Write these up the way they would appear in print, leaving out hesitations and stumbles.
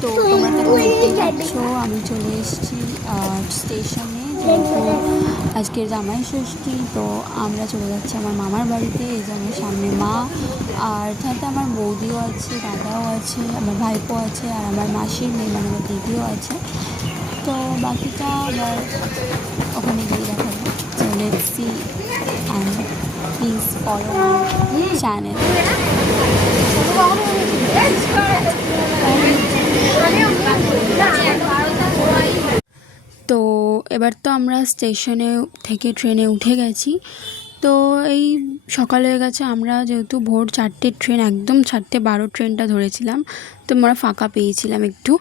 তো তোমরা তো দেখতেই পাচ্ছ আমি চলে এসেছি স্টেশনে, যেহেতু আজকের জামাই ষষ্ঠী। তো আমরা চলে যাচ্ছি আমার মামার বাড়িতে। এই যে আমার সামনে মা, আর সাথে আমার বৌদিও আছে, দাদাও আছে, আমার ভাইপো আছে, আর আমার মাসির মেয়ে মানে আমার দিদিও আছে। তো বাকিটা আবার ওখানে গিয়ে দেখা যাবে। So let's see and please follow my channel. তো এবার তো আমরা স্টেশনে থেকে ট্রেনে উঠে গেছি। তো এই সকাল হয়ে গেছে, আমরা যেহেতু ভোর 4টের ট্রেন, একদম 4:12 ট্রেনটা ধরেছিলাম, তো আমরা ফাঁকা পেয়েছিলাম একটু,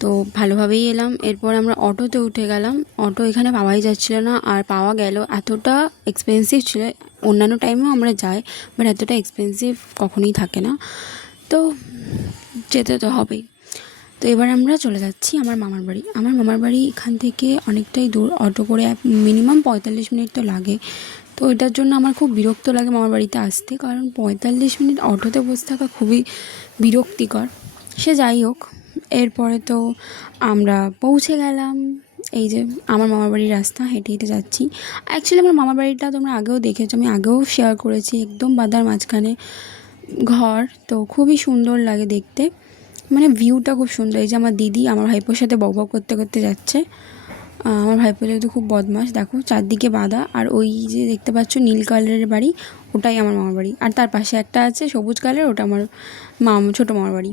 তো ভালোভাবেই এলাম। এরপর আমরা অটোতে উঠে গেলাম। অটো এখানে পাওয়াই যাচ্ছিলো না, আর পাওয়া গেল এতটা এক্সপেন্সিভ ছিল। অন্যান্য টাইমেও আমরা যাই, বাট এতটা এক্সপেন্সিভ কখনোই থাকে না, তো যেতে তো হবেই। তো এবার আমরা চলে যাচ্ছি আমার মামার বাড়ি। আমার মামার বাড়ি এখান থেকে অনেকটাই দূর, অটো করে মিনিমাম 45 মিনিট তো লাগে। তো এটার জন্য আমার খুব বিরক্ত লাগে মামার বাড়িতে আসতে, কারণ 45 মিনিট অটোতে বসে থাকা খুবই বিরক্তিকর। সে যাই হোক, এরপরে তো আমরা পৌঁছে গেলাম। এই যে আমার মামার বাড়ির রাস্তা, হেঁটে হেঁটে যাচ্ছি। অ্যাকচুয়ালি আমার মামার বাড়িটা তোমরা আগেও দেখেছো, আমি আগেও শেয়ার করেছি, একদম বাদার মাঝখানে ঘর। তো খুবই সুন্দর লাগে দেখতে, মানে ভিউটা খুব সুন্দর। এই যে আমার দিদি আমার ভাইপোর সাথে বকবক করতে করতে যাচ্ছে। আমার ভাইপো যেহেতু খুব বদমাশ, দেখো চারদিকে বাঁধা, আর ওই যে দেখতে পাচ্ছ নীল কালারের বাড়ি, ওটাই আমার মামার বাড়ি। আর তার পাশে একটা আছে সবুজ কালার, ওটা আমার ছোটো মামার বাড়ি।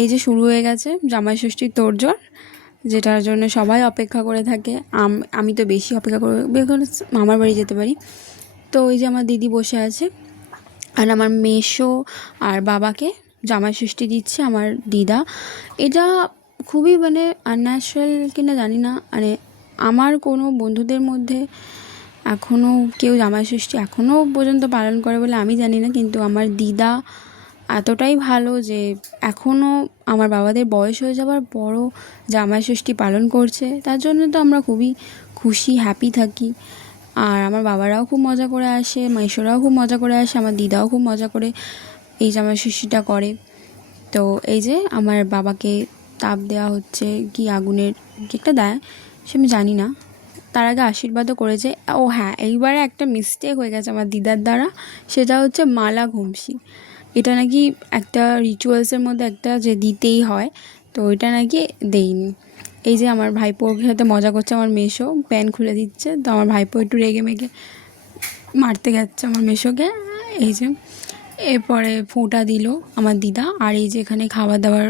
এই যে শুরু হয়ে গেছে জামাই ষষ্ঠীর তোড়জোড়, যেটার জন্য সবাই অপেক্ষা করে থাকে। আমি তো বেশি অপেক্ষা করে মামার বাড়ি যেতে পারি। তো ওই যে আমার দিদি বসে আছে, আর আমার মেসো আর বাবাকে জামাই ষষ্ঠী দিচ্ছে আমার দিদা। এটা খুবই মানে আনন্যাচারাল কিনা জানি না, মানে আমার কোনো বন্ধুদের মধ্যে এখনও কেউ জামাই ষষ্ঠী এখনও পর্যন্ত পালন করে বলে আমি জানি না, কিন্তু আমার দিদা এতটাই ভালো যে এখনও আমার বাবাদের বয়স হয়ে যাওয়ার পরও জামাই ষষ্ঠী পালন করছে। তার জন্য তো আমরা খুবই খুশি, হ্যাপি থাকি। আর আমার বাবারাও খুব মজা করে আসে, মাইশোরাও খুব মজা করে আসে, আমার দিদাও খুব মজা করে এই জামাই ষষ্ঠীটা করে। তো এই যে আমার বাবাকে তাপ দেওয়া হচ্ছে, কি আগুনের কি একটা দেয় সে আমি জানি না। তার আগে আশীর্বাদও করেছে। ও হ্যাঁ, এইবারে একটা মিস্টেক হয়ে গেছে আমার দিদার দ্বারা, সেটা হচ্ছে মালা ঘুমসি। এটা নাকি একটা রিচুয়ালসের মধ্যে একটা যে দিতেই হয়, তো ওইটা নাকি দেইনি। এই যে আমার ভাইপোর সাথে মজা করছে আমার মেসো, প্যান খুলে দিচ্ছে, তো আমার ভাইপো একটু রেগে মেগে মারতে যাচ্ছে আমার মেসোকে। এই যে এরপরে ফোঁটা দিল আমার দিদা। আর এই যে এখানে খাবার দাবার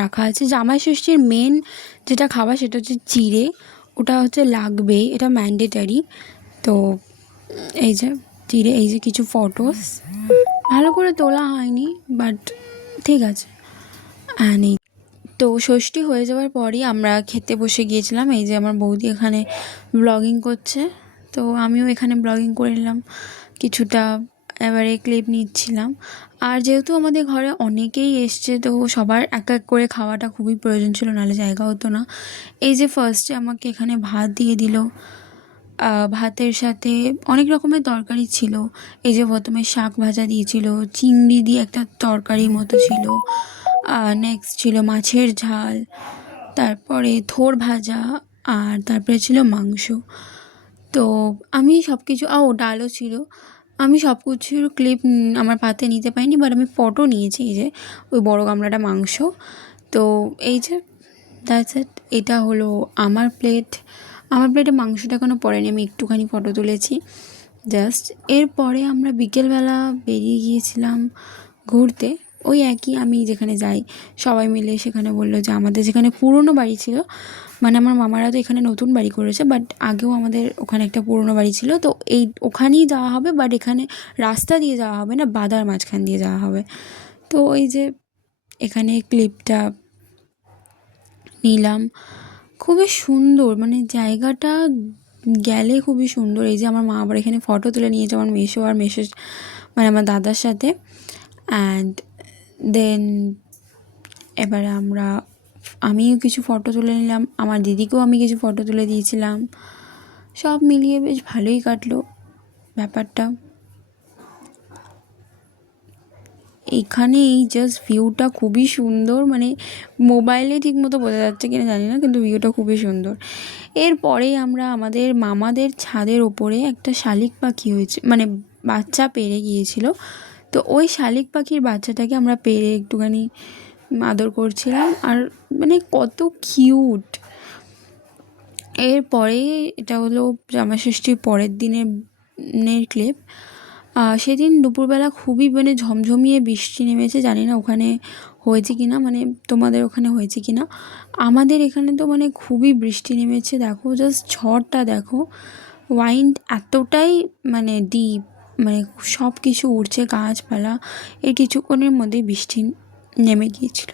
রাখা আছে, জামাই ষষ্ঠীর মেন যেটা খাবার সেটা হচ্ছে চিড়ে, ওটা হচ্ছে লাগবেই, এটা ম্যান্ডেটারি। তো এই যে চিড়ে, এই যে কিছু ফটোস ভালো করে তোলা হয়নি, বাট ঠিক আছে। অ্যান্ড এই তো ষষ্ঠী হয়ে যাওয়ার পরই আমরা খেতে বসে গিয়েছিলাম। এই যে আমার বৌদি এখানে ব্লগিং করছে, তো আমিও এখানে ব্লগিং করে নিলাম কিছুটা, এবারে ক্লিপ নিচ্ছিলাম। আর যেহেতু আমাদের ঘরে অনেকেই এসছে, তো সবার এক এক করে খাওয়াটা খুবই প্রয়োজন ছিল, নাহলে জায়গা হতো না। এই যে ফার্স্টে আমাকে এখানে ভাত দিয়ে দিল, ভাতের সাথে অনেক রকমের তরকারি ছিল। এই যে প্রথমে শাক ভাজা দিয়েছিল, চিংড়ি দিয়ে একটা তরকারির মতো ছিল, নেক্সট ছিল মাছের ঝাল, তারপরে থোড় ভাজা, আর তারপরে ছিল মাংস। তো আমি সব কিছু, ডালও ছিল। আমি সব কিছুর ক্লিপ আমার পাতে নিতে পারিনি, বাট আমি ফটো নিয়েছি। এই যে ওই বড় গামলাটা মাংস। তো এই যে দ্যাটস ইট। এটা হলো আমার প্লেট। আমার প্লেটে মাংসটা এখনও পড়েনি, আমি একটুখানি ফটো তুলেছি জাস্ট। এরপরে আমরা বিকেলবেলা বেরিয়ে গিয়েছিলাম ঘুরতে। ওই একই, আমি যেখানে যাই সবাই মিলে সেখানে বললো যে আমাদের যেখানে পুরনো বাড়ি ছিল, মানে আমার মামারা তো এখানে নতুন বাড়ি করেছে, বাট আগেও আমাদের ওখানে একটা পুরনো বাড়ি ছিল, তো এই ওখানেই যাওয়া হবে, বাট এখানে রাস্তা দিয়ে যাওয়া হবে না, বাদার মাঝখান দিয়ে যাওয়া হবে। তো ওই যে এখানে ক্লিপটা নিলাম। খুবই সুন্দর, মানে জায়গাটা গেলে খুবই সুন্দর। এই যে আমার মা আবার এখানে ফটো তুলে নিয়েছে আমার মেসো আর মেসো মানে আমার দাদার সাথে। অ্যান্ড দেন এবারে আমিও কিছু ফটো তুলে নিলাম, আমার দিদিকেও আমি কিছু ফটো তুলে দিয়েছিলাম। সব মিলিয়ে বেশ ভালোই কাটলো ব্যাপারটা। এখানে এই জাস্ট ভিউটা খুবই সুন্দর, মানে মোবাইলে ঠিক মতো বোঝা যাচ্ছে কিনা জানি না, কিন্তু ভিউটা খুবই সুন্দর। এরপরেই আমরা আমাদের মামাদের ছাদের ওপরে একটা শালিক পাখি হয়েছে, মানে বাচ্চা পেড়ে গিয়েছিল। তো ওই শালিক পাখির বাচ্চাটাকে আমরা পেড়ে একটুখানি আদর করছিলাম, আর মানে কত কিউট। এরপরে এটা হলো জামাষষ্ঠীর পরের দিনের ক্লিপ। সেদিন দুপুরবেলা খুবই মানে ঝমঝমিয়ে বৃষ্টি নেমেছে, জানি না ওখানে হয়েছে কি না, মানে তোমাদের ওখানে হয়েছে কি না। আমাদের এখানে তো মানে খুবই বৃষ্টি নেমেছে, দেখো জাস্ট ঝড়টা দেখো, ওয়াইন্ড এতটাই মানে ডিপ, মানে সব কিছু উড়ছে গাছপালা। এর কিছুক্ষণের মধ্যেই বৃষ্টি নেমে গিয়েছিল।